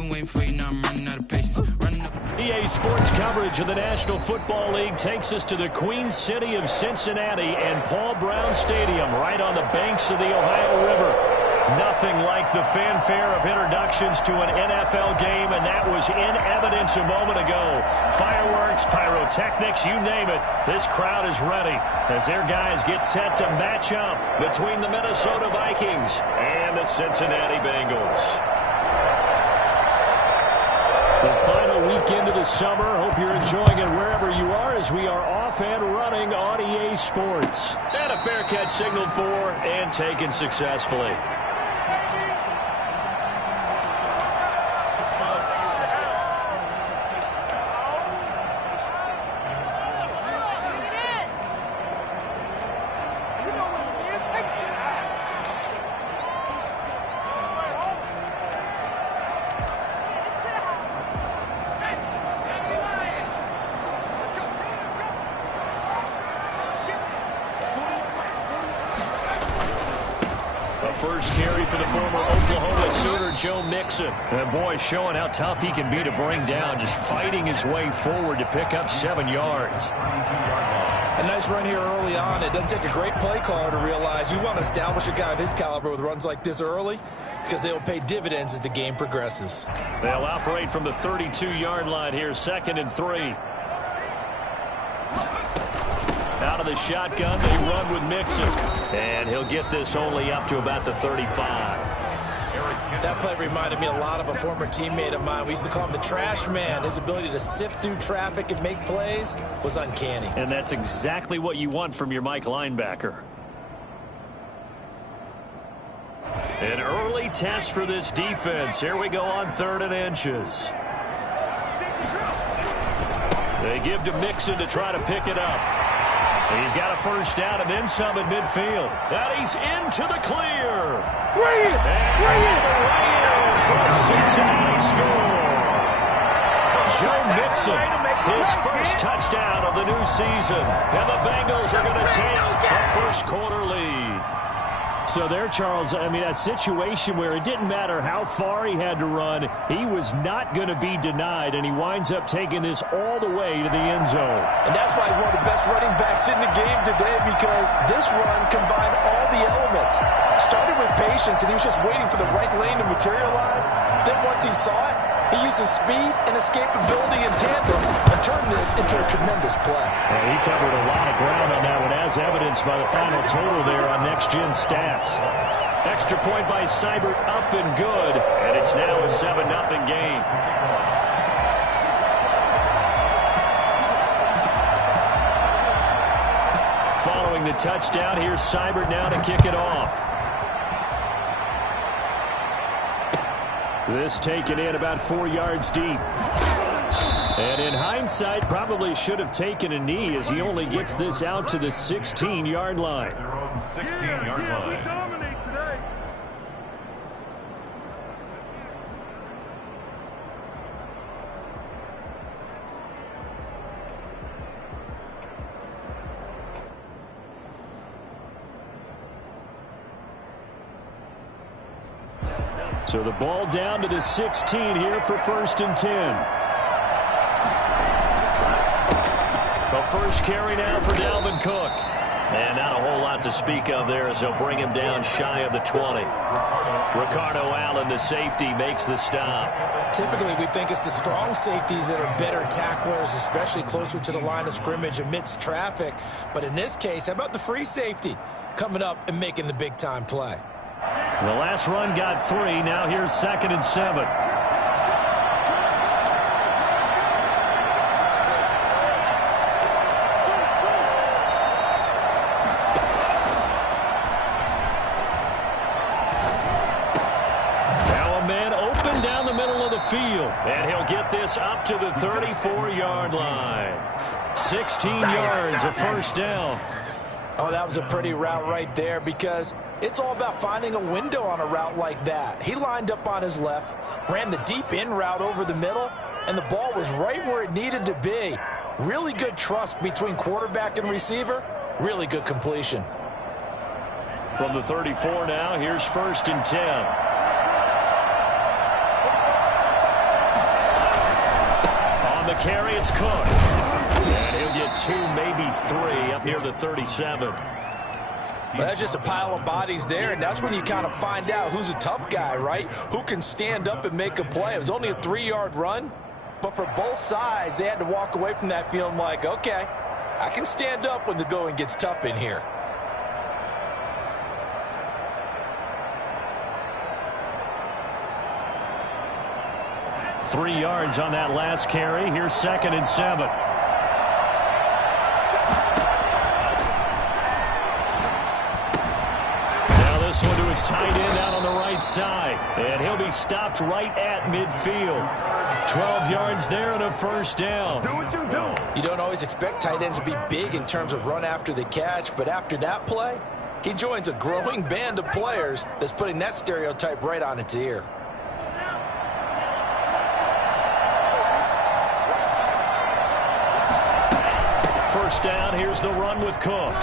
been waiting for you, now I'm running out of patience. EA Sports coverage of the National Football League takes us to the Queen City of Cincinnati and Paul Brown Stadium, right on the banks of the Ohio River. Nothing like the fanfare of introductions to an NFL game, and that was in evidence a moment ago. Fireworks, pyrotechnics, you name it. This crowd is ready as their guys get set to match up between the Minnesota Vikings and the Cincinnati Bengals. The final weekend of the summer. Hope you're enjoying it wherever you are as we are off and running on EA Sports. And a fair catch signaled for and taken successfully. First carry for the former Oklahoma Sooner, Joe Mixon. And boy, showing how tough he can be to bring down, just fighting his way forward to pick up 7 yards. A nice run here early on. It doesn't take a great play caller to realize you want to establish a guy of his caliber with runs like this early because they will pay dividends as the game progresses. They'll operate from the 32-yard line here, 2nd and 3. Out of the shotgun, they run with Mixon. And he'll get this only up to about the 35. That play reminded me a lot of a former teammate of mine. We used to call him the trash man. His ability to sift through traffic and make plays was uncanny. And that's exactly what you want from your Mike linebacker. An early test for this defense. Here we go on 3rd and inches. They give to Mixon to try to pick it up. He's got a first down and then some at midfield. Now he's into the clear. Way in for a Cincinnati score. Joe Mixon, his first touchdown of the new season. And the Bengals are going to take a first-quarter lead. So there, Charles, I mean, a situation where it didn't matter how far he had to run, he was not going to be denied, and he winds up taking this all the way to the end zone. And that's why he's one of the best running backs in the game today, because this run combined all the elements. Started with patience, and he was just waiting for the right lane to materialize. Then once he saw it, he used his speed and escapability in tandem and turned this into a tremendous play. Well, he covered a lot of ground on that one, as evidenced by the final total there on Next Gen Stats. Extra point by Seibert, up and good, and it's now a 7-0 game. Following the touchdown, here's Seibert now to kick it off. This taken in about 4 yards deep. And in hindsight, probably should have taken a knee as he only gets this out to the 16-yard line. 16-yard line. We dominate today. So the ball down to the 16 here for 1st and 10. The first carry now for Dalvin Cook. And not a whole lot to speak of there as they'll bring him down shy of the 20. Ricardo Allen, the safety, makes the stop. Typically, we think it's the strong safeties that are better tacklers, especially closer to the line of scrimmage amidst traffic. But in this case, how about the free safety coming up and making the big-time play? The last run got 3. Now here's 2nd and 7. Now a man open down the middle of the field. And he'll get this up to the 34-yard line. 16 yards, a first down. Oh, that was a pretty route right there, because it's all about finding a window on a route like that. He lined up on his left, ran the deep in route over the middle, and the ball was right where it needed to be. Really good trust between quarterback and receiver. Really good completion. From the 34 now, here's 1st and 10. carry, it's Cook. And he'll get 2, maybe 3 up near the 37. Well, that's just a pile of bodies there, and that's when you kind of find out who's a tough guy, right? Who can stand up and make a play. It was only a 3-yard run, but for both sides, they had to walk away from that feeling like, okay, I can stand up when the going gets tough in here. Three yards on that last carry. Here's 2nd and 7. This one to his tight end out on the right side. And he'll be stopped right at midfield. 12 yards there and a first down. Do what you do. You don't always expect tight ends to be big in terms of run after the catch, but after that play, he joins a growing band of players that's putting that stereotype right on its ear. First down, here's the run with Cook.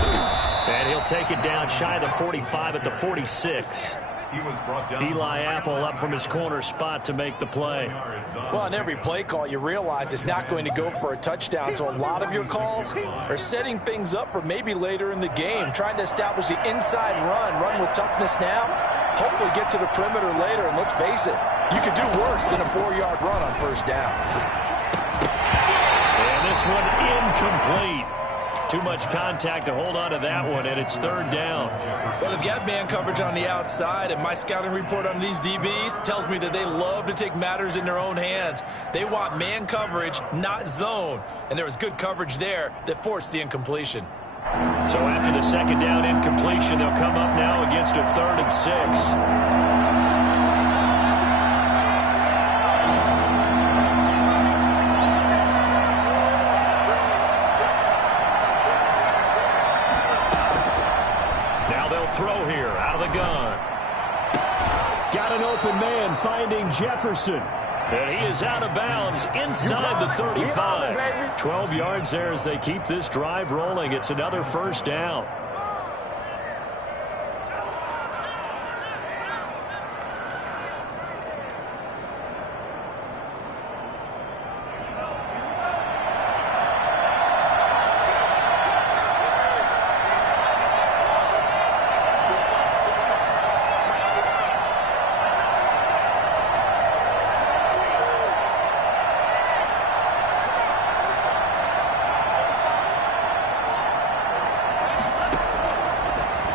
And he'll take it down shy of the 45 at the 46. He was brought down. Eli Apple up from his corner spot to make the play. Well, on every play call, you realize it's not going to go for a touchdown, so a lot of your calls are setting things up for maybe later in the game, trying to establish the inside run with toughness now, hopefully get to the perimeter later, and let's face it, you could do worse than a 4-yard run on first down. And this one incomplete. Too much contact to hold on to that one, and it's 3rd down. Well, they've got man coverage on the outside, and my scouting report on these DBs tells me that they love to take matters in their own hands. They want man coverage, not zone, and there was good coverage there that forced the incompletion. So after the 2nd down incompletion, they'll come up now against a 3rd and 6. Throw here out of the gun. Got an open man finding Jefferson. And he is out of bounds inside the 35. 12 yards there as they keep this drive rolling. It's another first down.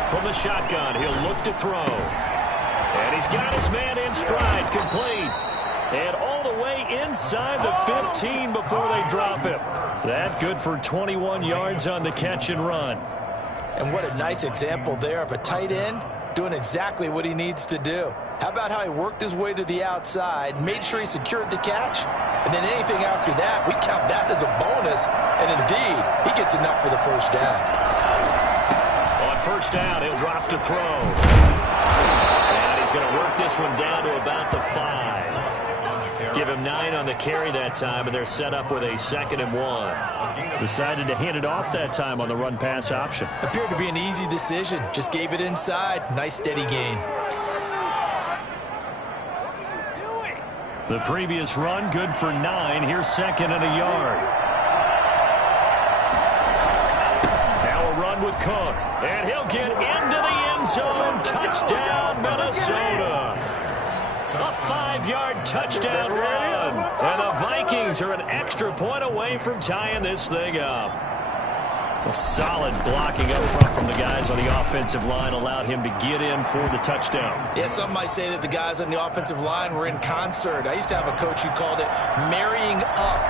From the shotgun, he'll look to throw. And he's got his man in stride, complete. And all the way inside the 15 before they drop him. That good for 21 yards on the catch and run. And what a nice example there of a tight end doing exactly what he needs to do. How about how he worked his way to the outside, made sure he secured the catch, and then anything after that, we count that as a bonus. And indeed, he gets enough for the first down. On first down, he'll drop to throw. And he's going to work this one down to about the 5. Give him 9 on the carry that time, and they're set up with a 2nd and 1. Decided to hand it off that time on the run-pass option. Appeared to be an easy decision. Just gave it inside. Nice steady gain. The previous run, good for 9. Here's 2nd and a yard. Now a run with Cook. And he'll get into the end zone. Touchdown, Minnesota. A 5-yard touchdown run. And the Vikings are an extra point away from tying this thing up. A solid blocking up front from the guys on the offensive line allowed him to get in for the touchdown. Yeah, some might say that the guys on the offensive line were in concert. I used to have a coach who called it marrying up,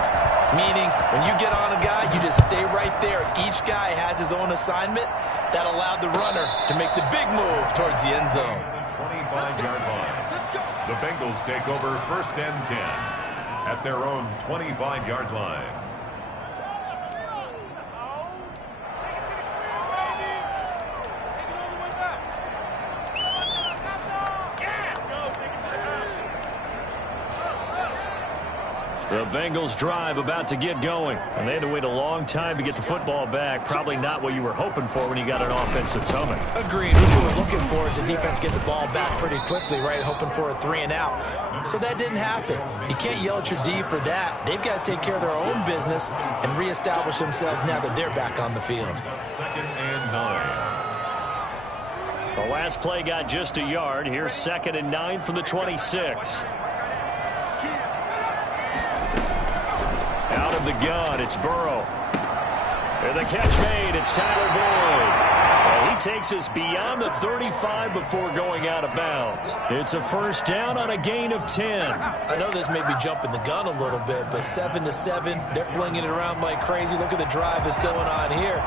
meaning when you get on a guy, you just stay right there. Each guy has his own assignment. That allowed the runner to make the big move towards the end zone. 25-yard line. The Bengals take over 1st and 10 at their own 25-yard line. The Bengals drive about to get going. And they had to wait a long time to get the football back. Probably not what you were hoping for when you got an offense that's humming. Agreed. What you were looking for is the defense get the ball back pretty quickly, right? Hoping for a 3 and out. So that didn't happen. You can't yell at your D for that. They've got to take care of their own business and reestablish themselves now that they're back on the field. 2nd and 9. The last play got just a yard. Here's 2nd and 9 from the 26. Out of the gun, it's Burrow. And the catch made, it's Tyler Boyd. Well, he takes us beyond the 35 before going out of bounds. It's a first down on a gain of 10. I know this may be jumping the gun a little bit, but 7-7, they're flinging it around like crazy. Look at the drive that's going on here.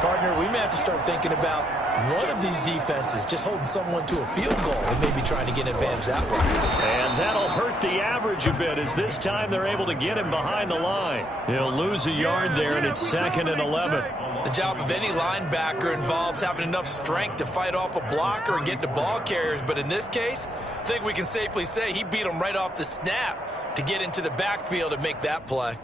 Partner, we may have to start thinking about one of these defenses just holding someone to a field goal and maybe trying to get an advantage that way. And that'll hurt the average a bit as this time they're able to get him behind the line. He'll lose a yard there, and it's 2nd and 11. The job of any linebacker involves having enough strength to fight off a blocker and get to ball carriers. But in this case, I think we can safely say he beat him right off the snap to get into the backfield and make that play.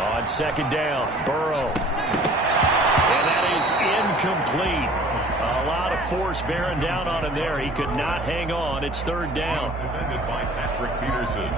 On 2nd down, Burrow. And that is incomplete. A lot of force bearing down on him there. He could not hang on. It's 3rd down. Defended by Patrick Peterson.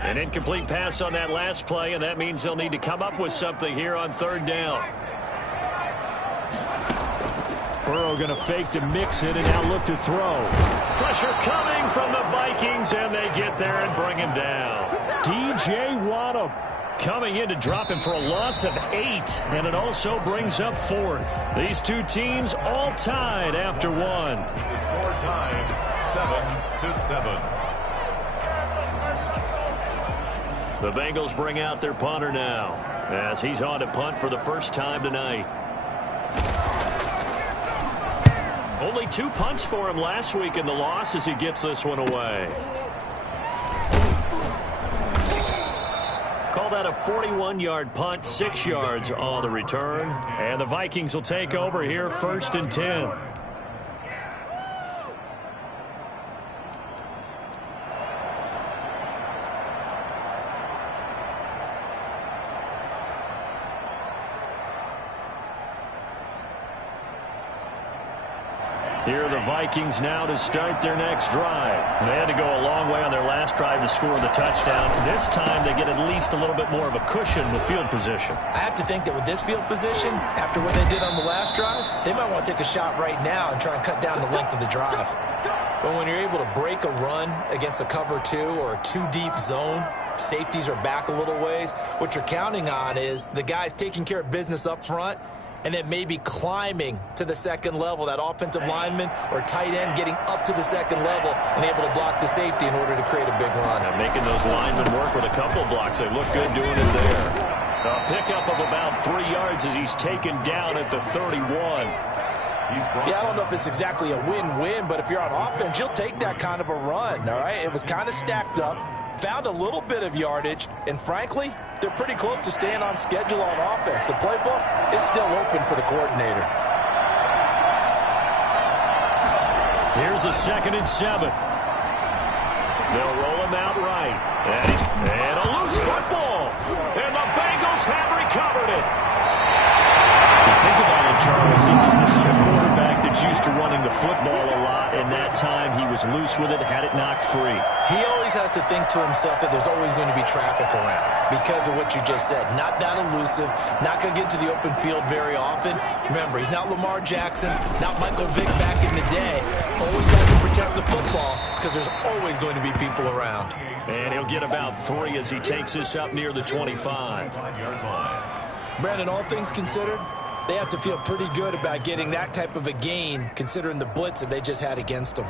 An incomplete pass on that last play, and that means they'll need to come up with something here on 3rd down. Burrow going to fake to mix it and now look to throw. Pressure coming from the Vikings, and they get there and bring him down. DJ Waddle coming in to drop him for a loss of 8, and it also brings up 4th. These two teams all tied after 1. The score time, 7-7. The Bengals bring out their punter now as he's on to punt for the first time tonight. Only 2 punts for him last week in the loss as he gets this one away. Call that a 41-yard punt, 6 yards on the return. And the Vikings will take over here 1st and 10. Here are the Vikings now to start their next drive. They had to go a long way on their last drive to score the touchdown. This time they get at least a little bit more of a cushion with field position. I have to think that with this field position, after what they did on the last drive, they might want to take a shot right now and try and cut down the length of the drive. But when you're able to break a run against a cover 2 or a 2-deep zone, safeties are back a little ways. What you're counting on is the guys taking care of business up front and then maybe climbing to the 2nd level, that offensive lineman or tight end getting up to the 2nd level and able to block the safety in order to create a big run. And making those linemen work with a couple blocks. They look good doing it there. A pickup of about 3 yards as he's taken down at the 31. Yeah, I don't know if it's exactly a win-win, but if you're on offense, you'll take that kind of a run, all right? It was kind of stacked up, found a little bit of yardage, and frankly, they're pretty close to staying on schedule on offense. The playbook is still open for the coordinator. Here's a 2nd and 7. They'll roll him out right. And a loose football. And the Bengals have recovered it. Think about it, Charles. This is not a quarterback that's used to running the football a lot, and that time he was loose with it, had it knocked free. He always has to think to himself that there's always going to be traffic around because of what you just said. Not that elusive, not going to get to the open field very often. Remember, he's not Lamar Jackson, not Michael Vick back in the day. Always has to protect the football because there's always going to be people around. And he'll get about 3 as he takes this up near the 25. Brandon, all things considered, they have to feel pretty good about getting that type of a gain considering the blitz that they just had against them.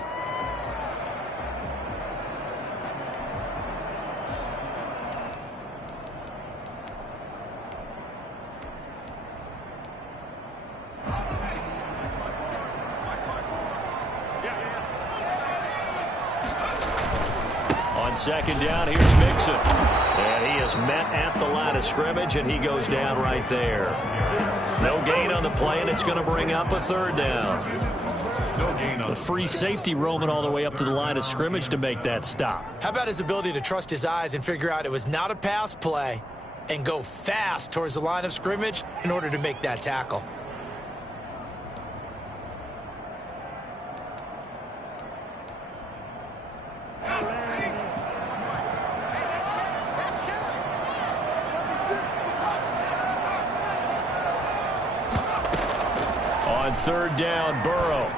second down. Here's Mixon. And he is met at the line of scrimmage, and he goes down right there. No gain on the play, and it's going to bring up a third down. The free safety roaming all the way up to the line of scrimmage to make that stop. How about his ability to trust his eyes and figure out it was not a pass play and go fast towards the line of scrimmage in order to make that tackle? On third down, Burrow.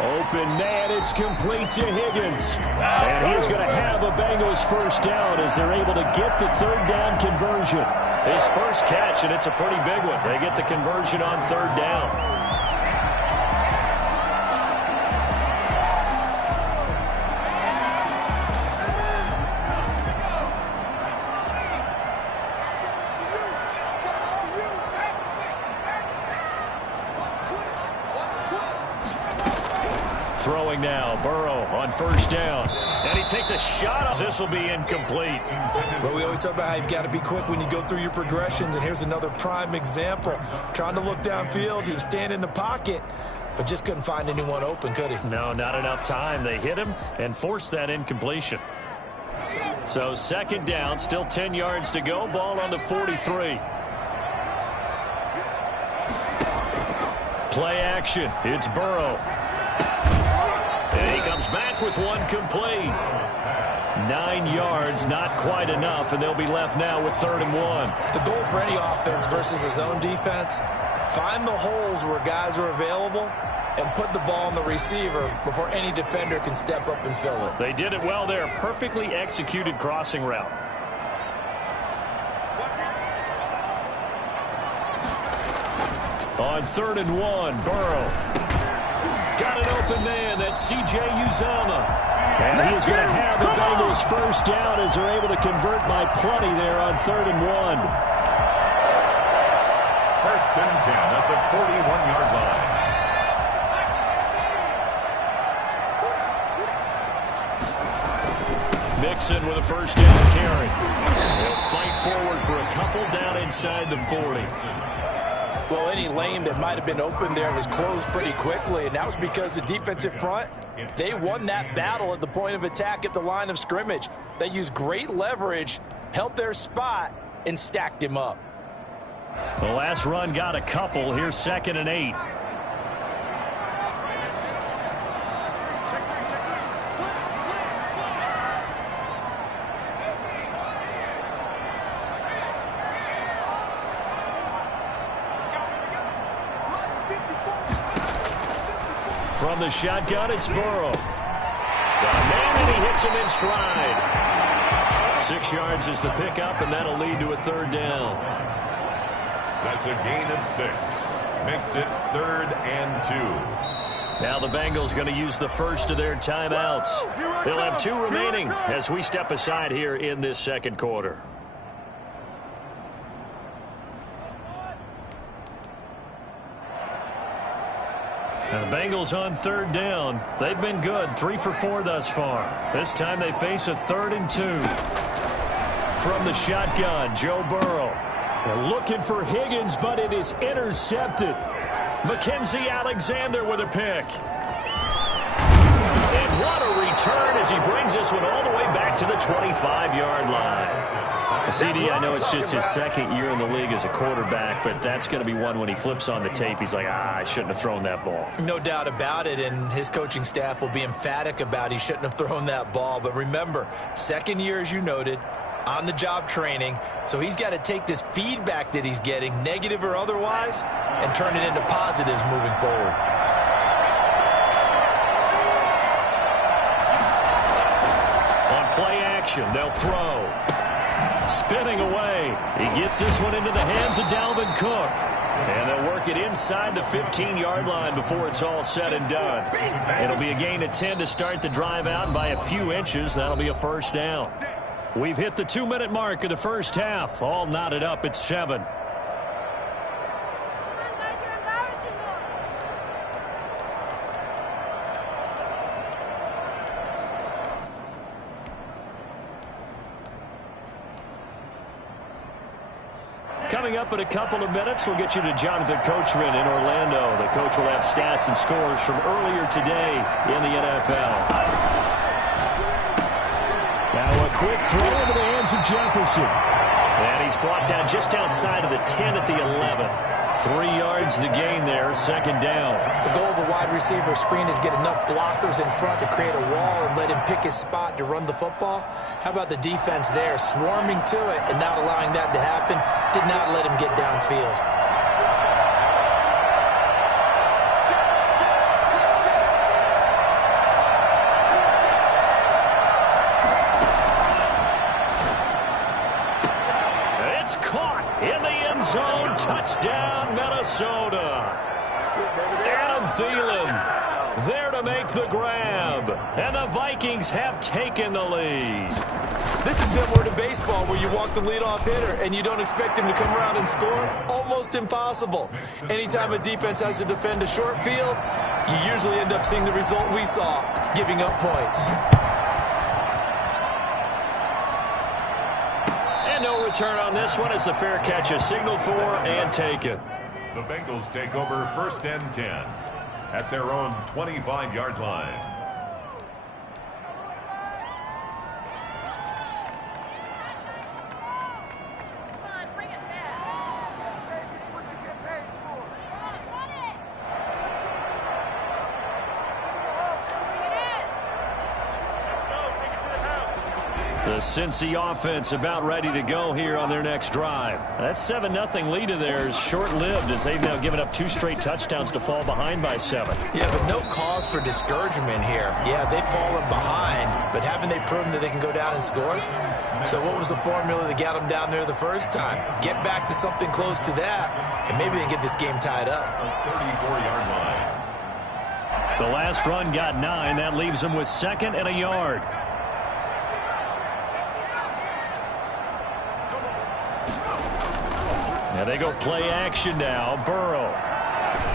Open man, it's complete to Higgins. And he's going to have a Bengals first down as they're able to get the third down conversion. His first catch, and it's a pretty big one. They get the conversion on third down. Throwing now, Burrow on first down. And he takes a shot. This will be incomplete. Well, we always talk about how you've got to be quick when you go through your progressions, and here's another prime example. Trying to look downfield, he was standing in the pocket, but just couldn't find anyone open, could he? No, not enough time. They hit him and forced that incompletion. So second down, still 10 yards to go. Ball on the 43. Play action. It's Burrow. And he comes back with one complete. 9 yards, not quite enough, and they'll be left now with 3rd and 1. The goal for any offense versus his own defense, find the holes where guys are available and put the ball on the receiver before any defender can step up and fill it. They did it well there. Perfectly executed crossing route. On 3rd and 1, Burrow. Got an open man. That's C.J. Uzomah. And he is going to have the Bengals first down as they're able to convert by plenty there on 3rd and 1. 1st and 10 at the 41-yard line. Mixon with a first down carry. They'll fight forward for a couple down inside the 40. Well, any lane that might have been open there was closed pretty quickly, and that was because the defensive front, they won that battle at the point of attack at the line of scrimmage. They used great leverage, held their spot, and stacked him up. The last run got a couple. Here's 2nd and 8. From the shotgun, it's Burrow. Got a man, and he hits him in stride. 6 yards is the pickup, and that'll lead to a 3rd down. That's a gain of 6. Makes it 3rd and 2. Now the Bengals going to use the first of their timeouts. They'll have 2 remaining as we step aside here in this 2nd quarter. Now the Bengals on 3rd down. They've been good, 3 for 4 thus far. This time they face a 3rd and 2. From the shotgun, Joe Burrow. They're looking for Higgins, but it is intercepted. Mackenzie Alexander with a pick. And what a return as he brings this one all the way back to the 25-yard line. CD, I know it's just his 2nd year in the league as a quarterback, but that's going to be one when he flips on the tape. He's like, I shouldn't have thrown that ball. No doubt about it, and his coaching staff will be emphatic about he shouldn't have thrown that ball. But remember, 2nd year, as you noted, on-the-job training, so he's got to take this feedback that he's getting, negative or otherwise, and turn it into positives moving forward. On play action, they'll throw. Spinning away. He gets this one into the hands of Dalvin Cook. And they'll work it inside the 15-yard line before it's all said and done. It'll be a gain of 10 to start the drive out, and by a few inches, that'll be a first down. We've hit the 2-minute mark of the first half. All knotted up at 7. Coming up in a couple of minutes, we'll get you to Jonathan Coachman in Orlando. The coach will have stats and scores from earlier today in the NFL. Now a quick throw into the hands of Jefferson. And he's brought down just outside of the 10 at the 11. 3 yards the gain there, second down. The goal of a wide receiver screen is get enough blockers in front to create a wall and let him pick his spot to run the football. How about the defense there, swarming to it and not allowing that to happen? Did not let him get downfield. It's caught in the end zone. Touchdown, Minnesota. Adam Thielen there to make the grab. And the Vikings have taken the lead. This is similar to baseball where you walk the leadoff hitter and you don't expect him to come around and score. Almost impossible. Anytime a defense has to defend a short field, you usually end up seeing the result we saw, giving up points. And no return on this one as the fair catch is signaled for and taken. The Bengals take over first and 10 at their own 25-yard line. The Cincy offense about ready to go here on their next drive. That 7-0 lead of theirs short-lived as they've now given up 2 straight touchdowns to fall behind by 7. Yeah, but no cause for discouragement here. Yeah, they've fallen behind, but haven't they proven that they can go down and score? So what was the formula that got them down there the first time? Get back to something close to that, and maybe they can get this game tied up. The 34-yard line. The last run got 9. That leaves them with 2nd and a yard. Now they go play action now. Burrow.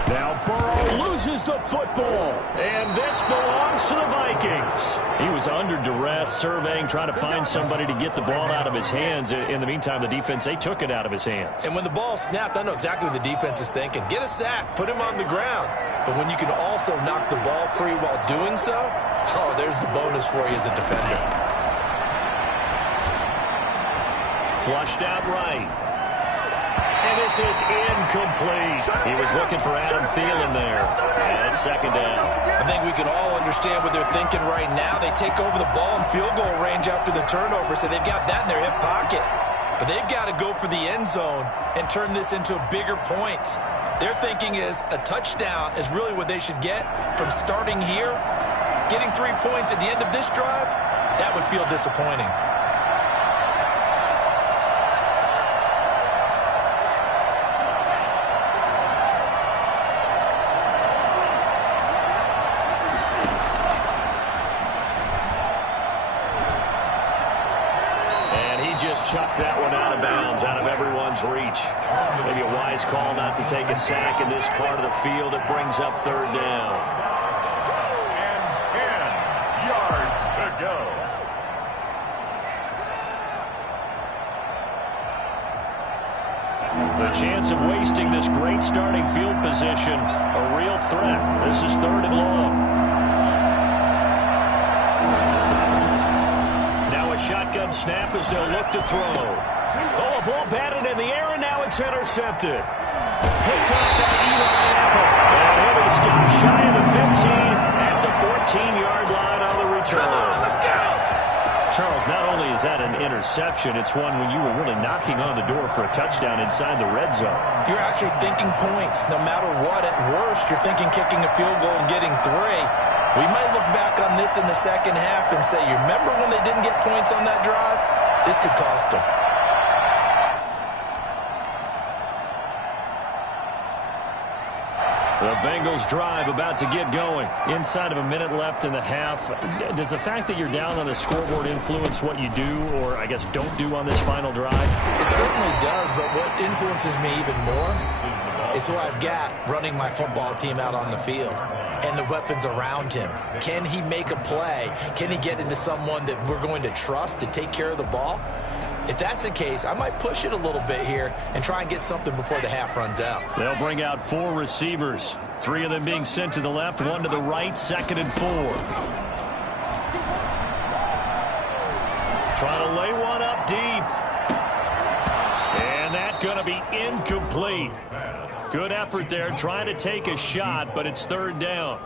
Now Burrow loses the football. And this belongs to the Vikings. He was under duress, surveying, trying to find somebody to get the ball out of his hands. In the meantime, the defense, they took it out of his hands. And when the ball snapped, I know exactly what the defense is thinking. Get a sack, put him on the ground. But when you can also knock the ball free while doing so, oh, there's the bonus for you as a defender. Flushed out right. And this is incomplete. He was looking for Adam Thielen there. And it's second down. I think we can all understand what they're thinking right now. They take over the ball in field goal range after the turnover, so they've got that in their hip pocket. But they've got to go for the end zone and turn this into bigger points. Their thinking is a touchdown is really what they should get from starting here. Getting 3 points at the end of this drive, that would feel disappointing. Chucked that one out of bounds, out of everyone's reach. Maybe a wise call not to take a sack in this part of the field. It brings up third down. And 10 yards to go. The chance of wasting this great starting field position, a real threat. This is 3rd and long. Shotgun snap as they'll look to throw. Oh, a ball batted in the air, and now it's intercepted. Picked up by Eli Apple. And he'll be stopped shy of the 15 at the 14-yard line on the return. Charles, not only is that an interception, it's one when you were really knocking on the door for a touchdown inside the red zone. You're actually thinking points. No matter what, at worst, you're thinking kicking a field goal and getting 3. We might look back on this in the second half and say, you remember when they didn't get points on that drive? This could cost them. The Bengals drive about to get going. Inside of a minute left in the half. Does the fact that you're down on the scoreboard influence what you do or, I guess, don't do on this final drive? It certainly does, but what influences me even more is who I've got running my football team out on the field and the weapons around him. Can he make a play? Can he get into someone that we're going to trust to take care of the ball? If that's the case, I might push it a little bit here and try and get something before the half runs out. They'll bring out 4 receivers. 3 of them being sent to the left, 1 to the right, 2nd and 4. Trying to lay one up deep. And that's going to be incomplete. Good effort there, trying to take a shot, but it's 3rd down.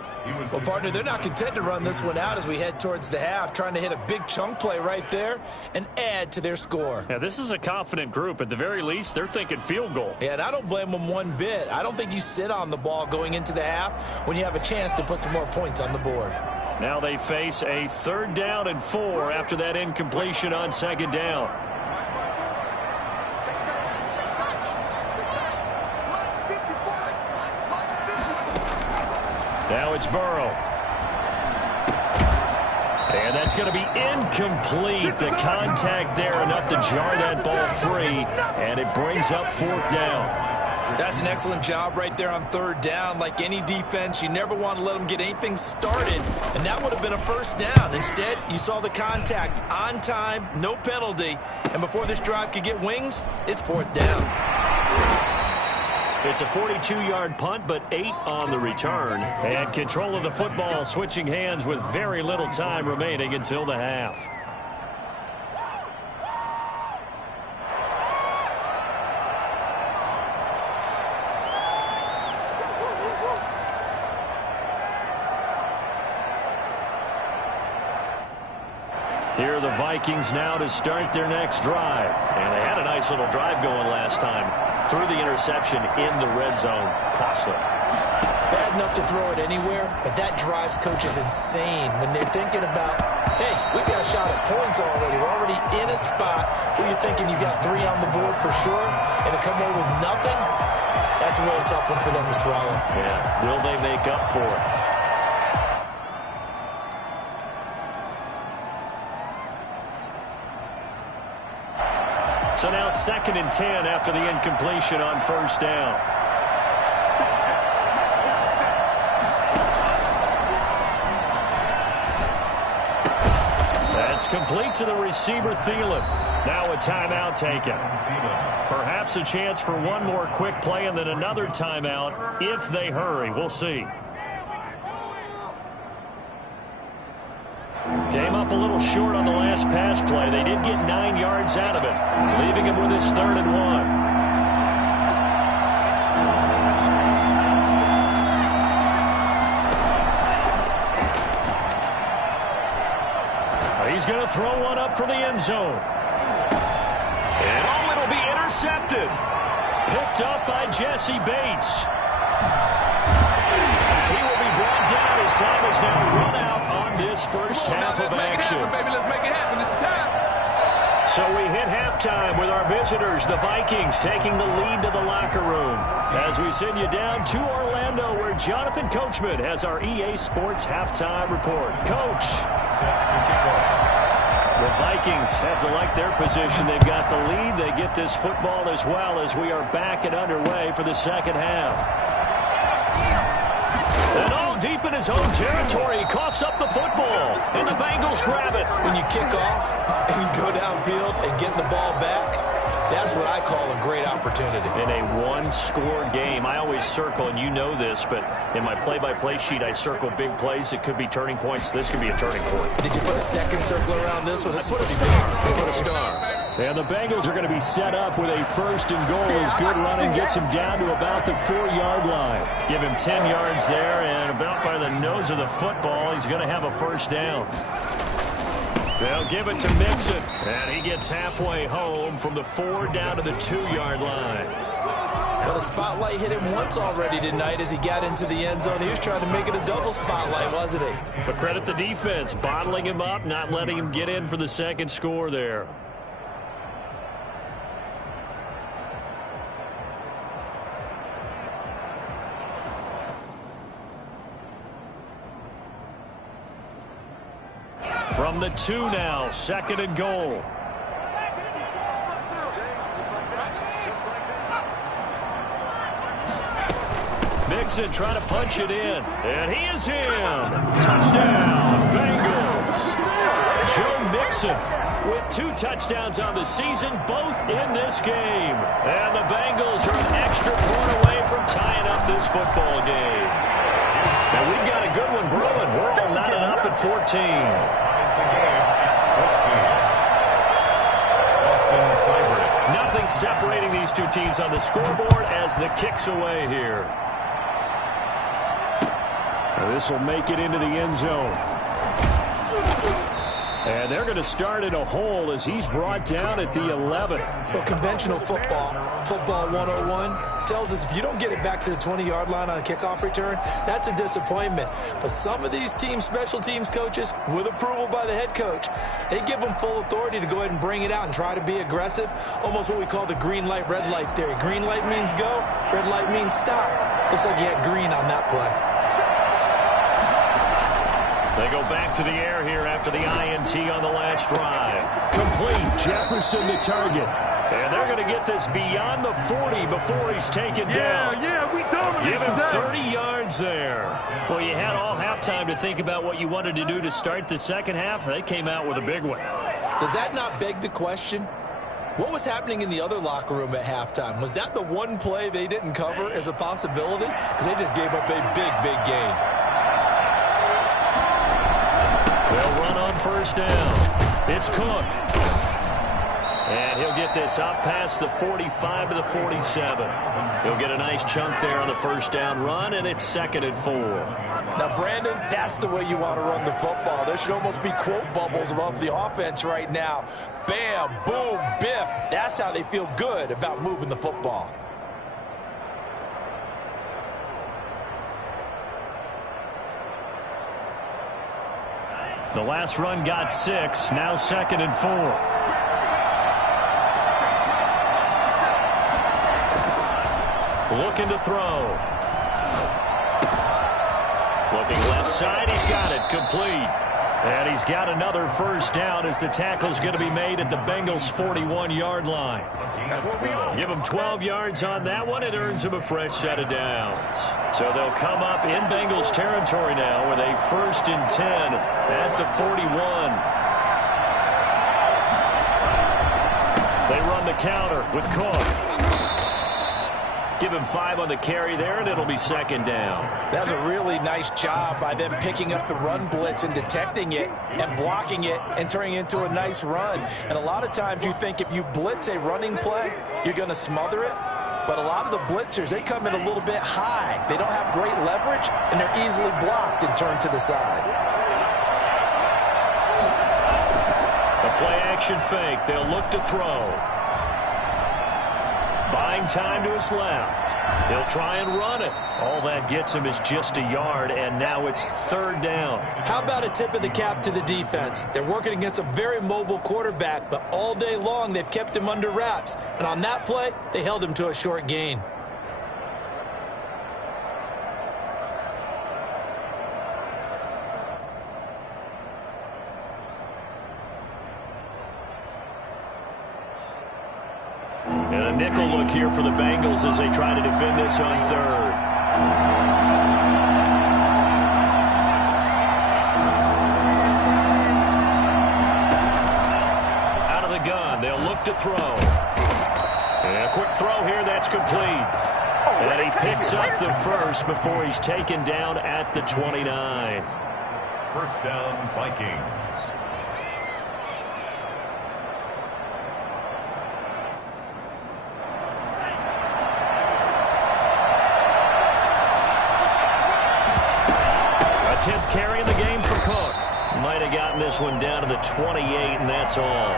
Well, partner, they're not content to run this one out as we head towards the half, trying to hit a big chunk play right there and add to their score. Yeah, this is a confident group. At the very least, they're thinking field goal. Yeah, and I don't blame them one bit. I don't think you sit on the ball going into the half when you have a chance to put some more points on the board. Now they face a 3rd down and 4 after that incompletion on 2nd down. Now it's Burrow. And that's going to be incomplete. The contact there enough to jar that ball free, and it brings up 4th down. That's an excellent job right there on 3rd down. Like any defense, you never want to let them get anything started, and that would have been a 1st down. Instead, you saw the contact on time, no penalty, and before this drive could get wings, it's 4th down. It's a 42-yard punt, but 8 on the return. And control of the football switching hands with very little time remaining until the half. Here are the Vikings now to start their next drive. And they had a nice little drive going last time. Threw the interception in the red zone. Costly. Bad enough to throw it anywhere, but that drives coaches insane when they're thinking about, hey, we got a shot at points already. We're already in a spot where you're thinking you got 3 on the board for sure, and to come away with nothing, that's a really tough one for them to swallow. Yeah, will they make up for it? So now 2nd and 10 after the incompletion on 1st down. That's complete to the receiver, Thielen. Now a timeout taken. Perhaps a chance for one more quick play and then another timeout if they hurry. We'll see. Came up a little short on the last pass play. They did get 9 yards out of it, leaving him with his 3rd and 1. He's going to throw one up for the end zone. And oh, it'll be intercepted. Picked up by Jesse Bates. He will be brought down as time is now run out on this first half of action. Let's make it happen. It's time. So we hit halftime with our visitors, the Vikings, taking the lead to the locker room. As we send you down to Orlando, where Jonathan Coachman has our EA Sports halftime report. Coach. The Vikings have to like their position. They've got the lead. They get this football as well as we are back and underway for the second half. And all deep in his own territory, he coughs up the football, and the Bengals grab it. When you kick off and you go downfield and get the ball back, that's what I call a great opportunity. In a one-score game, I always circle, and you know this, but in my play-by-play sheet, I circle big plays. It could be turning points. This could be a turning point. Did you put a second circle around this one? This is put a star. And the Bengals are going to be set up with a 1st and goal as good running gets him down to about the 4-yard line. Give him 10 yards there, and about by the nose of the football, he's going to have a 1st down. They'll give it to Mixon, and he gets halfway home from the 4 down to the 2-yard line. But a spotlight hit him once already tonight as he got into the end zone. He was trying to make it a double spotlight, wasn't he? But credit the defense, bottling him up, not letting him get in for the second score there. From the 2 now, 2nd and goal. Mixon trying to punch it in, and he is in. Touchdown, Bengals. Joe Mixon with 2 touchdowns on the season, both in this game. And the Bengals are an extra point away from tying up this football game. And we've got a good one brewing. We're all knotted up at 14. Ties the game at 14. Nothing separating these two teams on the scoreboard as the kick's away here. This will make it into the end zone. And they're going to start in a hole as he's brought down at the 11. Well, conventional football 101, tells us if you don't get it back to the 20-yard line on a kickoff return, that's a disappointment. But some of these team special teams coaches, with approval by the head coach, they give them full authority to go ahead and bring it out and try to be aggressive, almost what we call the green light, red light theory. Green light means go, red light means stop. Looks like he had green on that play. They go back to the air here after the INT on the last drive. Complete. Jefferson the target. And they're going to get this beyond the 40 before he's taken down. We dominate. Give him 30 yards there. Well, you had all halftime to think about what you wanted to do to start the second half. They came out with a big one. Does that not beg the question? What was happening in the other locker room at halftime? Was that the one play they didn't cover as a possibility? Because they just gave up a big, big gain. They'll run on first down. It's Cook. And he'll get this up past the 45 to the 47. He'll get a nice chunk there on the first down run, and it's 2nd and 4. Now, Brandon, that's the way you want to run the football. There should almost be quote bubbles above the offense right now. Bam, boom, biff. That's how they feel good about moving the football. The last run got 6. Now 2nd and 4. Looking to throw. Looking left side. He's got it. Complete. And he's got another first down as the tackle's going to be made at the Bengals' 41-yard line. Give him 12 yards on that one. It earns him a fresh set of downs. So they'll come up in Bengals territory now with a 1st and 10 at the 41. They run the counter with Cook. Give him 5 on the carry there, and it'll be 2nd down. That was a really nice job by them picking up the run blitz and detecting it and blocking it and turning it into a nice run. And a lot of times you think if you blitz a running play, you're going to smother it. But a lot of the blitzers, they come in a little bit high. They don't have great leverage, and they're easily blocked and turned to the side. The play-action fake. They'll look to throw. Buying time to his left. He'll try and run it. All that gets him is just a yard, and now it's 3rd down. How about a tip of the cap to the defense? They're working against a very mobile quarterback, but all day long they've kept him under wraps. And on that play, they held him to a short gain. And a nickel look here for the Bengals as they try to defend this on 3rd. Out of the gun, they'll look to throw. And a quick throw here, that's complete. And he picks up the first before he's taken down at the 29. 1st down, Vikings. A 10th carry in the game for Cook. Might have gotten this one down to the 28, and that's all.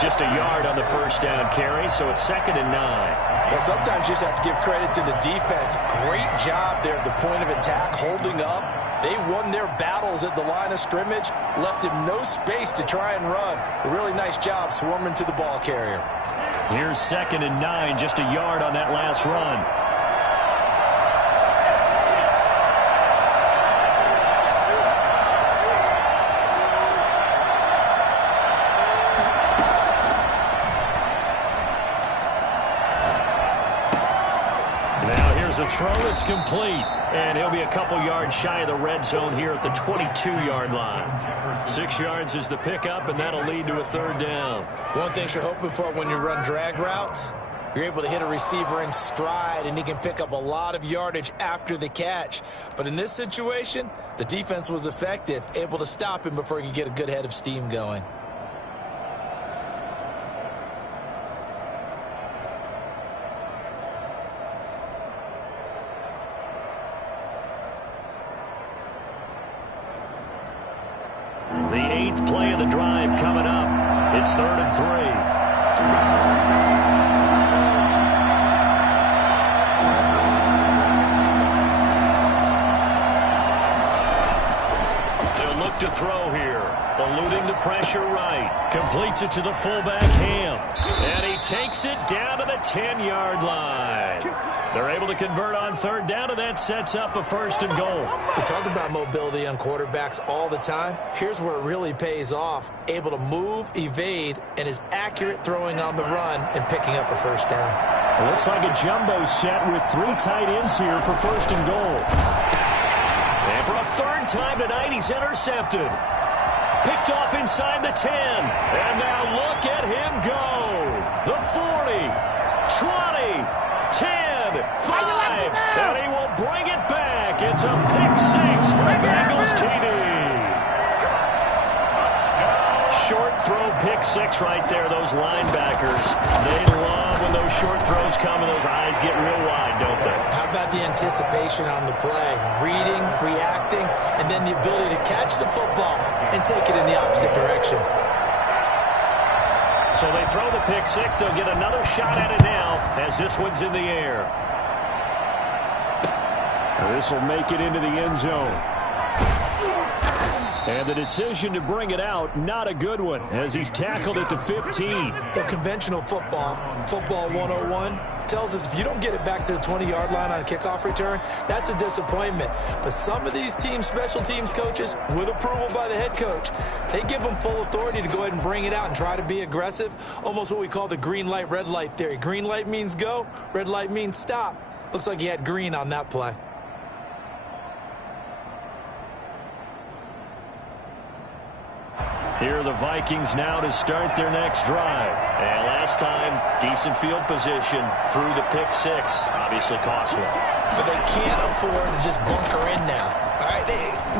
Just a yard on the first down carry, so it's 2nd and 9. Well, sometimes you just have to give credit to the defense. Great job there at the point of attack, holding up. They won their battles at the line of scrimmage, left him no space to try and run. A really nice job swarming to the ball carrier. Here's 2nd and 9, just a yard on that last run. Now here's a throw that's complete. And he'll be a couple yards shy of the red zone here at the 22-yard line. 6 yards is the pickup, and that'll lead to a third down. One thing you're hoping for when you run drag routes, you're able to hit a receiver in stride, and he can pick up a lot of yardage after the catch. But in this situation, the defense was effective, able to stop him before he could get a good head of steam going. The 8th play of the drive coming up. It's 3rd and 3. They'll look to throw here. Eluding the pressure right. Completes it to the fullback, Ham. And he takes it down to the 10-yard line. They're able to convert on 3rd down, and that sets up a 1st and goal. We talk about mobility on quarterbacks all the time. Here's where it really pays off. Able to move, evade, and is accurate throwing on the run and picking up a 1st down. It looks like a jumbo set with 3 tight ends here for 1st and goal. And for a 3rd time tonight, he's intercepted. Picked off inside the 10. And now look at him go. The 40, 20, 10. 5, and he will bring it back. It's a pick 6 for the Bengals TD. Short throw, pick 6 right there. Those linebackers, they love when those short throws come and those eyes get real wide, don't they? How about the anticipation on the play? Reading, reacting, and then the ability to catch the football and take it in the opposite direction. So they throw the pick 6. They'll get another shot at it now as this one's in the air. This will make it into the end zone. And the decision to bring it out, not a good one, as he's tackled at the 15. The conventional football 101, tells us if you don't get it back to the 20-yard line on a kickoff return, that's a disappointment. But some of these teams, special teams coaches, with approval by the head coach, they give them full authority to go ahead and bring it out and try to be aggressive, almost what we call the green light, red light theory. Green light means go, red light means stop. Looks like he had green on that play. Here are the Vikings now to start their next drive. And last time, decent field position through the pick 6. Obviously costly. But they can't afford to just bunker in now. All right,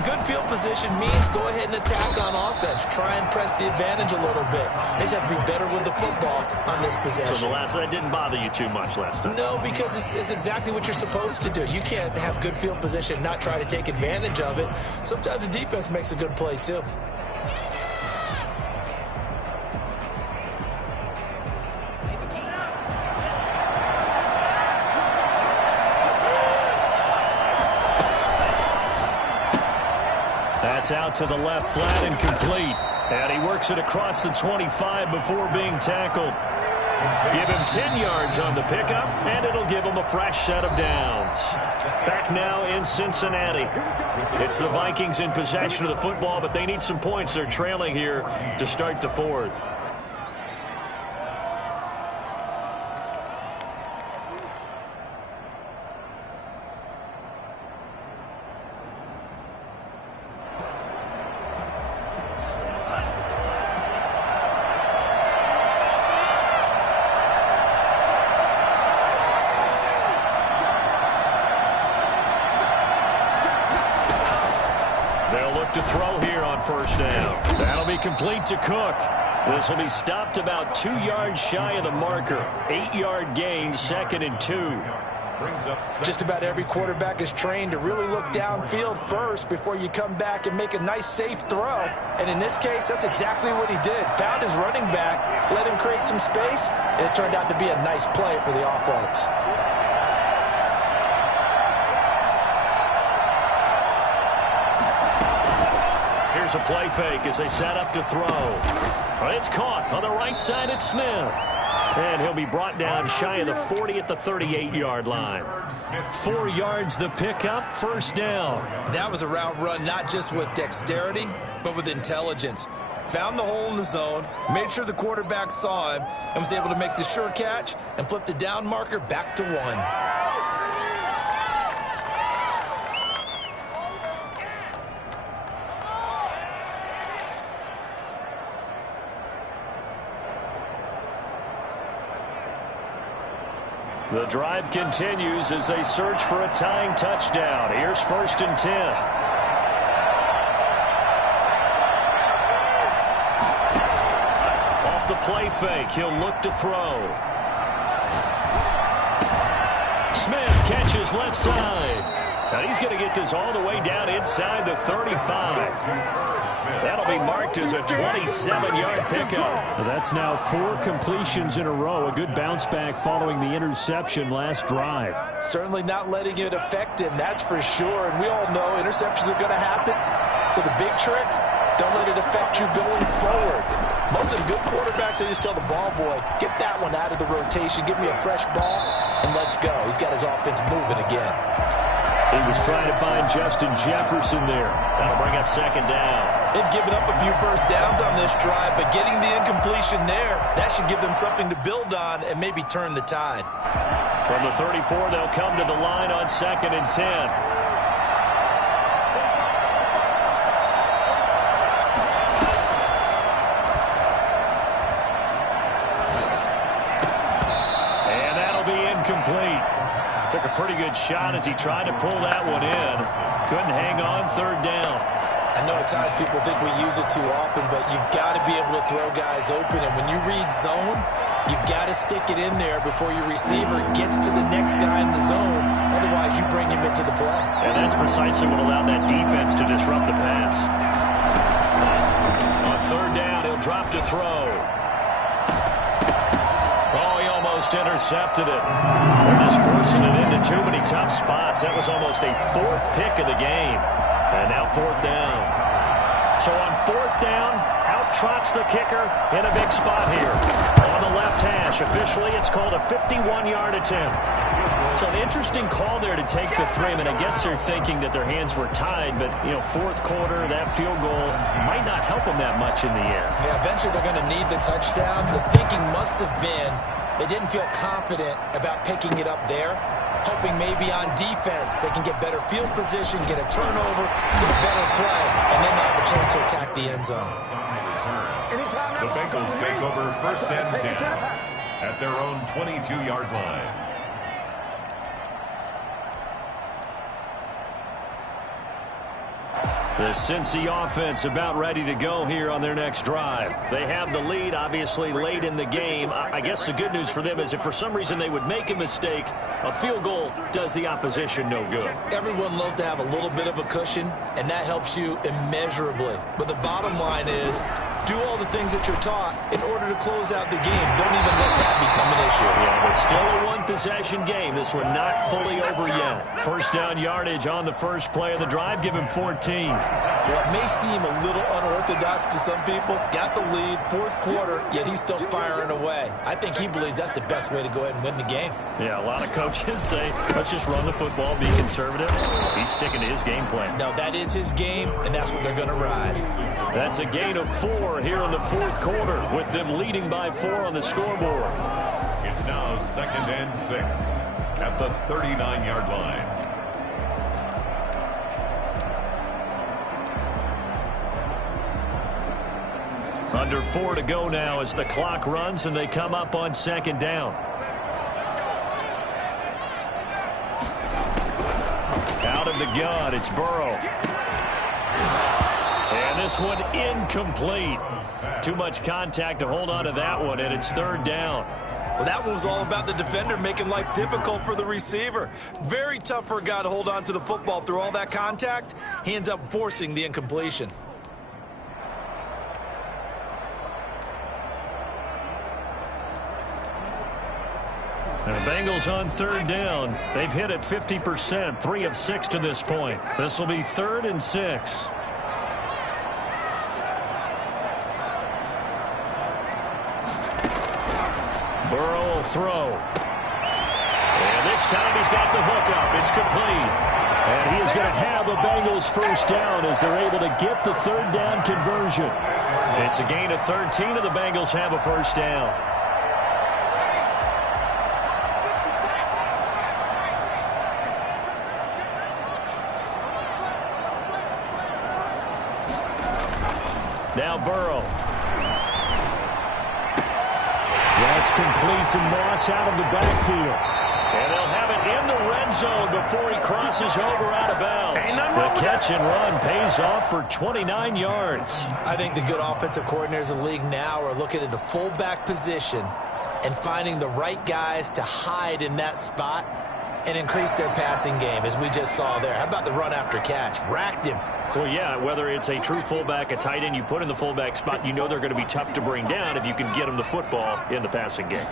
good field position means go ahead and attack on offense. Try and press the advantage a little bit. They just have to be better with the football on this possession. So that didn't bother you too much last time? No, because it's exactly what you're supposed to do. You can't have good field position and not try to take advantage of it. Sometimes the defense makes a good play, too. That's out to the left, flat and complete. And he works it across the 25 before being tackled. Give him 10 yards on the pickup, and it'll give him a fresh set of downs. Back now in Cincinnati. It's the Vikings in possession of the football, but they need some points. They're trailing here to start the 4th. To throw here on 1st down. That'll be complete to Cook. This will be stopped about 2 yards shy of the marker. 8-yard gain, 2nd and 2. Just about every quarterback is trained to really look downfield first before you come back and make a nice, safe throw. And in this case, that's exactly what he did. Found his running back, let him create some space, and it turned out to be a nice play for the offense. Here's a play fake as they set up to throw. It's caught on the right side at Smith. And he'll be brought down shy of the 40 at the 38-yard line. 4 yards the pickup, 1st down. That was a route run not just with dexterity, but with intelligence. Found the hole in the zone, made sure the quarterback saw him, and was able to make the sure catch and flip the down marker back to 1. The drive continues as they search for a tying touchdown. Here's 1st and 10. Off the play fake, he'll look to throw. Smith catches left side. And he's going to get this all the way down inside the 35. That'll be marked as a 27-yard pickup. That's now 4 completions in a row. A good bounce back following the interception last drive. Certainly not letting it affect him, that's for sure. And we all know interceptions are going to happen. So the big trick, don't let it affect you going forward. Most of the good quarterbacks, they just tell the ball boy, get that one out of the rotation, give me a fresh ball, and let's go. He's got his offense moving again. He was trying to find Justin Jefferson there. That'll bring up 2nd down. They've given up a few first downs on this drive, but getting the incompletion there, that should give them something to build on and maybe turn the tide. From the 34, they'll come to the line on 2nd and 10. And that'll be incomplete. Took a pretty good shot as he tried to pull that one in. Couldn't hang on 3rd down. I know at times people think we use it too often, but you've got to be able to throw guys open. And when you read zone, you've got to stick it in there before your receiver gets to the next guy in the zone. Otherwise, you bring him into the play. And that's precisely what allowed that defense to disrupt the pass. On 3rd down, he'll drop to throw. Oh, he almost intercepted it. They're just forcing it into too many tough spots. That was almost a 4th pick of the game. And now 4th down. So on 4th down, out trots the kicker in a big spot here. On the left hash, officially it's called a 51-yard attempt. So an interesting call there to take the 3. I mean, I guess they're thinking that their hands were tied, but, you know, 4th quarter, that field goal might not help them that much in the end. Yeah, eventually they're going to need the touchdown. The thinking must have been they didn't feel confident about picking it up there, hoping maybe on defense they can get better field position, get a turnover, get a better play, and then they have a chance to attack the end zone. The Bengals take over 1st and 10 at their own 22-yard line. The Cincy offense about ready to go here on their next drive. They have the lead, obviously, late in the game. I guess the good news for them is if for some reason they would make a mistake, a field goal does the opposition no good. Everyone loves to have a little bit of a cushion, and that helps you immeasurably. But the bottom line is, do all the things that you're taught in order to close out the game. Don't even let that become an issue. Yeah, but still a one-possession game. This one not fully over yet. 1st down yardage on the first play of the drive. Give him 14. Well, it may seem a little unorthodox to some people. Got the lead, 4th quarter, yet he's still firing away. I think he believes that's the best way to go ahead and win the game. Yeah, a lot of coaches say, let's just run the football, be conservative. He's sticking to his game plan. No, that is his game, and that's what they're going to ride. That's a gain of 4 here in the 4th quarter, with them leading by 4 on the scoreboard. It's now 2nd and 6 at the 39-yard line. Under 4 to go now as the clock runs and they come up on 2nd down. Out of the gun, it's Burrow. And this one incomplete. Too much contact to hold on to that one, and it's 3rd down. Well, that one was all about the defender making life difficult for the receiver. Very tough for a guy to hold on to the football through all that contact. He ends up forcing the incompletion. And the Bengals on 3rd down. They've hit it 50%, 3 of 6 to this point. This will be 3rd and 6. Burrow will throw. And this time he's got the hook up. It's complete. And he is going to have a Bengals 1st down as they're able to get the 3rd down conversion. It's a gain of 13, and the Bengals have a 1st down. Now Burrow. That's complete to Moss out of the backfield. And they'll have it in the red zone before he crosses over out of bounds. The catch and run pays off for 29 yards. I think the good offensive coordinators in the league now are looking at the fullback position and finding the right guys to hide in that spot and increase their passing game, as we just saw there. How about the run after catch? Racked him. Well, yeah, whether it's a true fullback, a tight end you put in the fullback spot, you know they're going to be tough to bring down if you can get them the football in the passing game.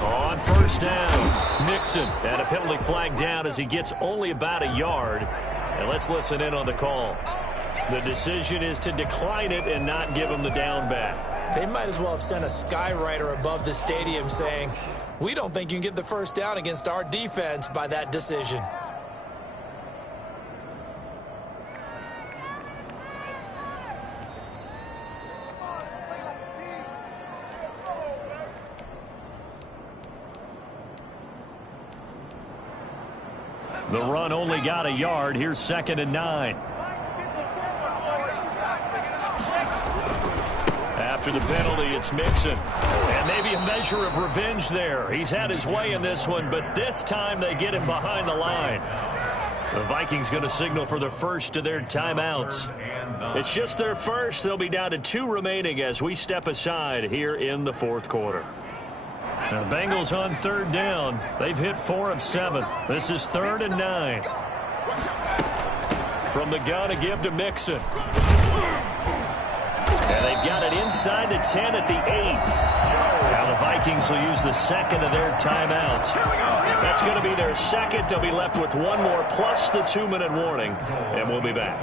On first down, Mixon, and a penalty flag down as he gets only about a yard. And let's listen in on the call. The decision is to decline it and not give him the down back. They might as well have sent a skywriter above the stadium saying, we don't think you can get the first down against our defense by that decision. The run only got a yard. Here's 2nd and 9. After the penalty, it's Mixon. And maybe a measure of revenge there. He's had his way in this one, but this time they get him behind the line. The Vikings going to signal for the first of their timeouts. It's just their first. They'll be down to 2 remaining as we step aside here in the 4th quarter. Now the Bengals on 3rd down. They've hit 4 of 7. This is 3rd and 9. From the gun to give to Mixon. And they've got it inside the 10 at the 8. Now the Vikings will use the 2nd of their timeouts. That's going to be their 2nd. They'll be left with 1 more plus the 2-minute warning. And we'll be back.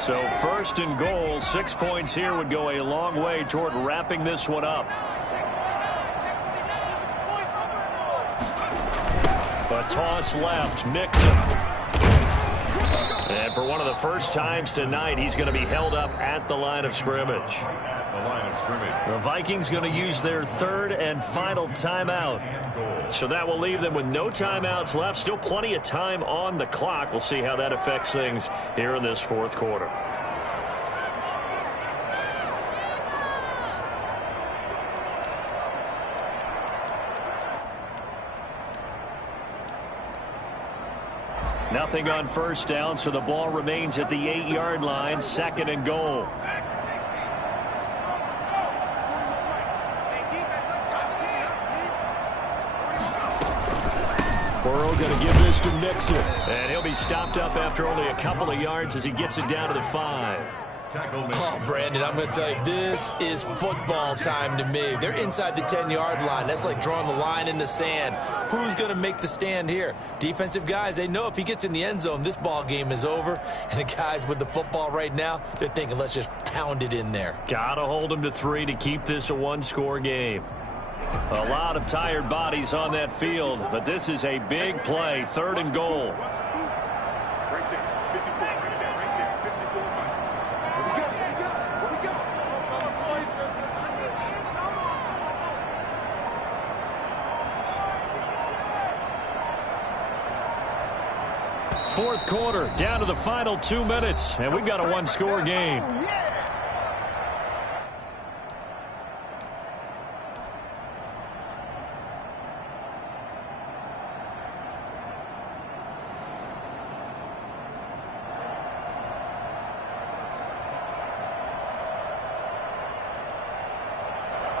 So 1st and goal, 6 points here would go a long way toward wrapping this one up. A toss left, Mixon. And for one of the first times tonight, he's going to be held up at the line of scrimmage. The Vikings going to use their 3rd and final timeout. So that will leave them with no timeouts left. Still plenty of time on the clock. We'll see how that affects things here in this 4th quarter. Nothing on first down, so the ball remains at the 8-yard line, 2nd and goal. Burrow going to give this to Mixon. And he'll be stopped up after only a couple of yards as he gets it down to the 5. Oh, Brandon, I'm going to tell you, this is football time to me. They're inside the 10-yard line. That's like drawing the line in the sand. Who's going to make the stand here? Defensive guys, they know if he gets in the end zone, this ball game is over. And the guys with the football right now, they're thinking, let's just pound it in there. Got to hold them to 3 to keep this a 1-score game. A lot of tired bodies on that field, but this is a big play, 3rd and goal. Fourth quarter, down to the final 2 minutes, and we've got a 1-score game.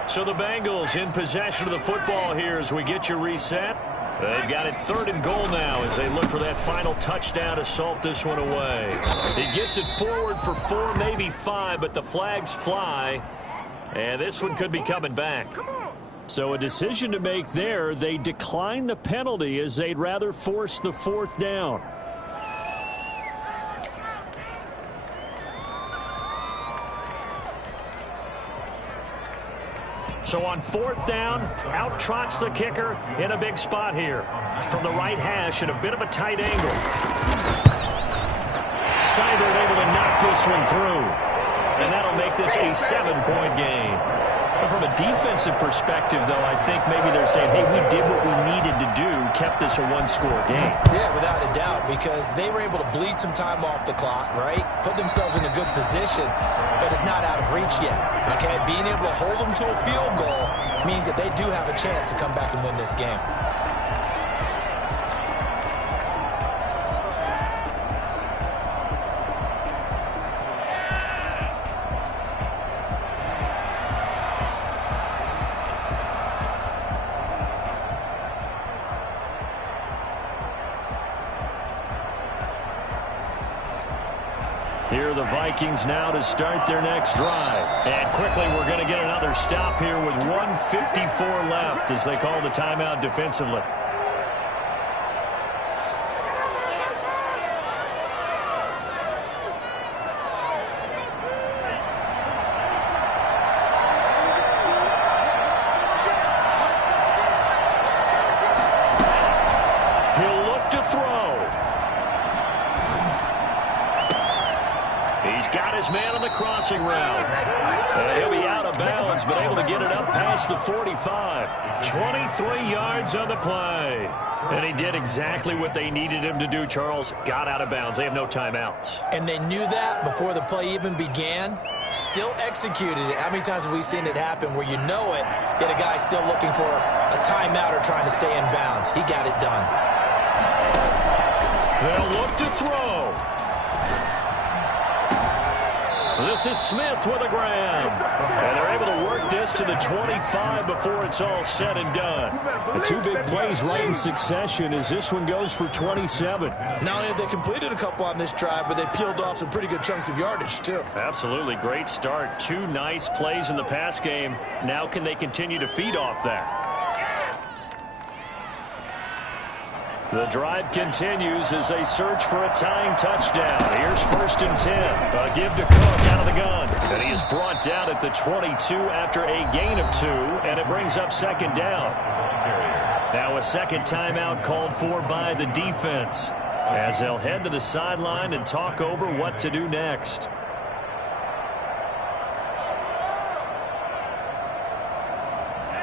So the Bengals in possession of the football here as we get you reset. They've got it 3rd and goal now as they look for that final touchdown to salt this one away. He gets it forward for 4, maybe 5, but the flags fly. And this one could be coming back. So a decision to make there. They decline the penalty as they'd rather force the 4th down. So on 4th down, out trots the kicker in a big spot here. From the right hash at a bit of a tight angle. Seibert able to knock this one through. And that'll make this a 7-point game. But from a defensive perspective, though, I think maybe they're saying, hey, we did what we needed to do, kept this a one-score game. Yeah, without a doubt, because they were able to bleed some time off the clock, right? Put themselves in a good position, but it's not out of reach yet, okay? Being able to hold them to a field goal means that they do have a chance to come back and win this game. Here are the Vikings now to start their next drive. And quickly, we're going to get another stop here with 1:54 left as they call the timeout defensively. He'll look to throw. He's got his man on the crossing route. He'll be out of bounds, but able to get it up past the 45. 23 yards on the play. And he did exactly what they needed him to do, Charles. Got out of bounds. They have no timeouts. And they knew that before the play even began. Still executed it. How many times have we seen it happen where you know it, yet a guy still looking for a timeout or trying to stay in bounds? He got it done. They'll look to throw. This is Smith with a grab. And they're able to work this to the 25 before it's all said and done. The two big plays right in succession as this one goes for 27. Not only have they completed a couple on this drive, but they peeled off some pretty good chunks of yardage, too. Absolutely. Great start. Two nice plays in the pass game. Now can they continue to feed off that? The drive continues as they search for a tying touchdown. Here's 1st and 10. A give to Cook out of the gun. And he is brought down at the 22 after a gain of 2, and it brings up 2nd down. Now a second timeout called for by the defense as they'll head to the sideline and talk over what to do next.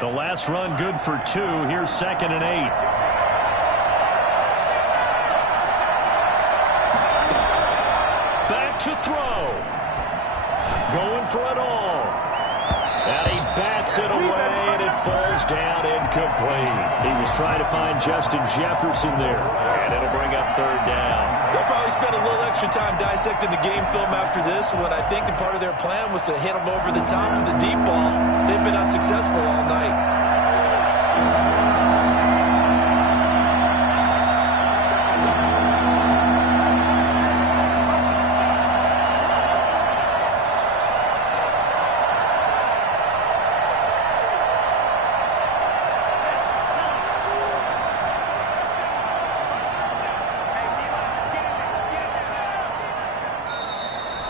The last run good for 2. Here's 2nd and 8. To throw. Going for it all. And he bats it away, and it falls down incomplete. He was trying to find Justin Jefferson there. And it'll bring up 3rd down. They'll probably spend a little extra time dissecting the game film after this one. I think the part of their plan was to hit them over the top of the deep ball. They've been unsuccessful all night.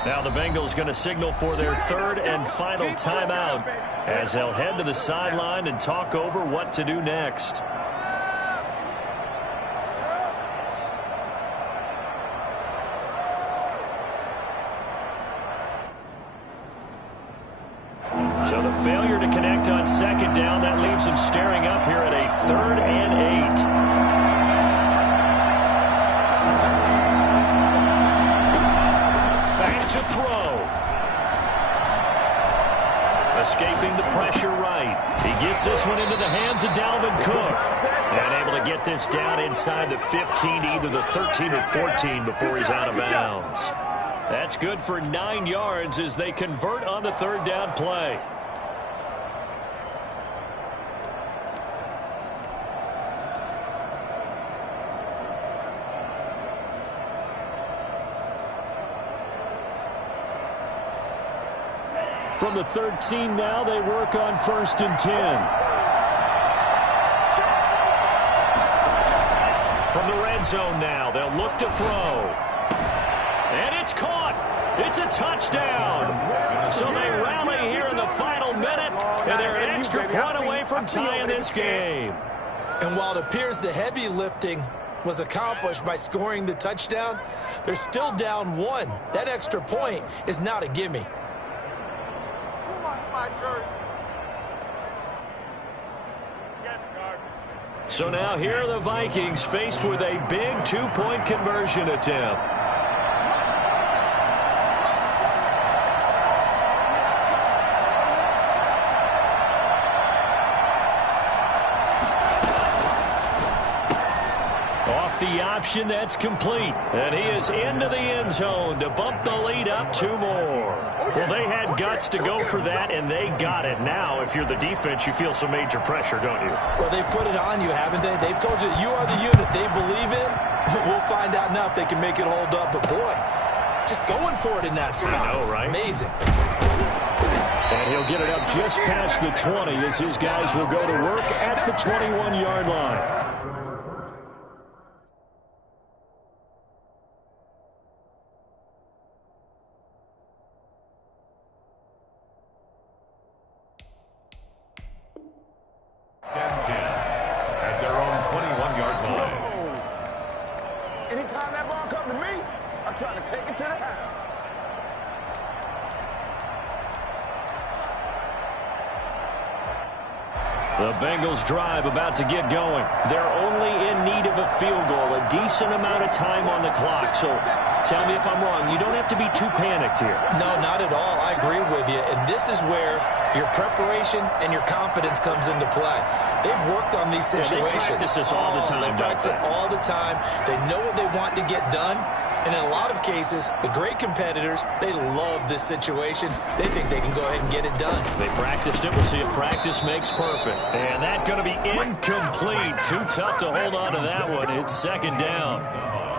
Now the Bengals going to signal for their 3rd and final timeout as they'll head to the sideline and talk over what to do next. So the failure to connect on 2nd down, that leaves them staring up here at a 3rd and 8. To throw. Escaping the pressure right. He gets this one into the hands of Dalvin Cook. And able to get this down inside the 15, either the 13 or 14 before he's out of bounds. That's good for 9 yards as they convert on the 3rd down play. From the 13 now, they work on 1st and 10. From the red zone now, they'll look to throw. And it's caught. It's a touchdown. So they rally here in the final minute, and they're an extra point away from tying this game. And while it appears the heavy lifting was accomplished by scoring the touchdown, they're still down 1. That extra point is not a gimme. My jersey. So now here are the Vikings faced with a big two-point conversion attempt. Off the option, that's complete. And he is into the end zone to bump the lead up 2 more. Well, they had guts to go for that, and they got it. Now, if you're the defense, you feel some major pressure, don't you? Well, they put it on you, haven't they? They've told you you are the unit they believe in. We'll find out now if they can make it hold up. But, boy, just going for it in that spot. I know, right? Amazing. And he'll get it up just past the 20 as his guys will go to work at the 21-yard line. At their own 21-yard line. Anytime that ball comes to me, I try to take it to the house. The Bengals drive about to get going. They're only in need of a field goal, a decent amount of time on the clock. So tell me if I'm wrong. You don't have to be too panicked here. No, not at all. I agree with you. And this is where your preparation and your confidence comes into play. They've worked on these situations. They practice this all the time. They practice it all the time. They know what they want to get done. And in a lot of cases, the great competitors, they love this situation. They think they can go ahead and get it done. They practiced it. We'll see if practice makes perfect. And that's going to be incomplete. Too tough to hold on to that one. It's second down.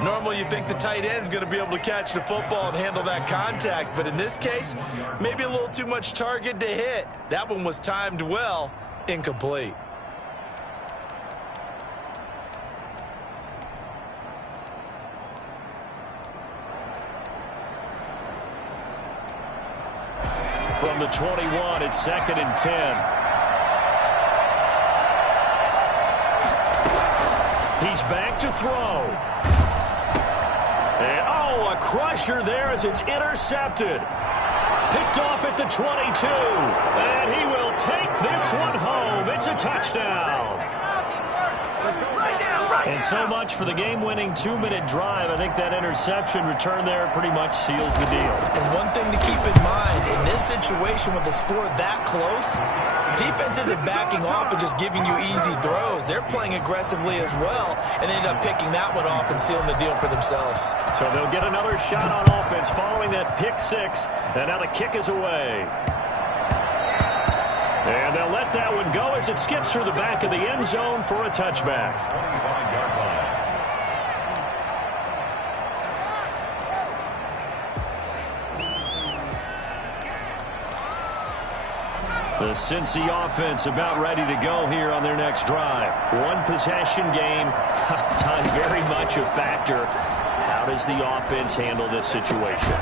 Normally, you think the tight end's going to be able to catch the football and handle that contact. But in this case, maybe a little too much target to hit. That one was timed well. Incomplete. From the 21, it's 2nd and 10. He's back to throw. And, oh, a crusher there as it's intercepted. Picked off at the 22. And he will take this one home. It's a touchdown. And so much for the game-winning 2-minute drive. I think that interception return there pretty much seals the deal. And one thing to keep in mind, in this situation with the score that close, defense isn't backing off and just giving you easy throws. They're playing aggressively as well, and they end up picking that one off and sealing the deal for themselves. So they'll get another shot on offense following that pick six, and now the kick is away. And they'll let that one go as it skips through the back of the end zone for a touchback. 25-yard line. The Cincy offense about ready to go here on their next drive. One possession game. Time very much a factor. How does the offense handle this situation?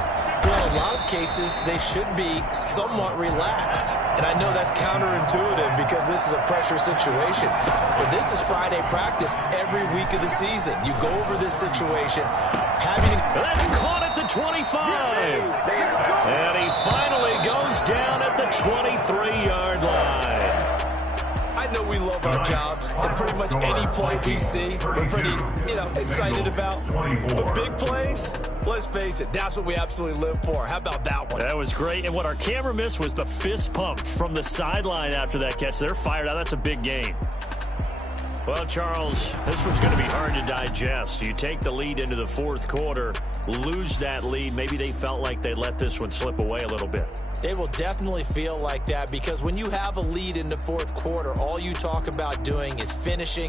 Well, in a lot of cases, they should be somewhat relaxed. And I know that's counterintuitive because this is a pressure situation. But this is Friday practice every week of the season. You go over this situation, That's caught at the 25. And he finally goes down at the 23-yard line. I know we love our jobs, and pretty much any play we see, we're pretty, excited about. But big plays, let's face it, that's what we absolutely live for. How about that one? That was great. And what our camera missed was the fist pump from the sideline after that catch. They're fired out. That's a big game. Well, Charles, this one's going to be hard to digest. You take the lead into the fourth quarter, lose that lead. Maybe they felt like they let this one slip away a little bit. They will definitely feel like that because when you have a lead in the fourth quarter, all you talk about doing is finishing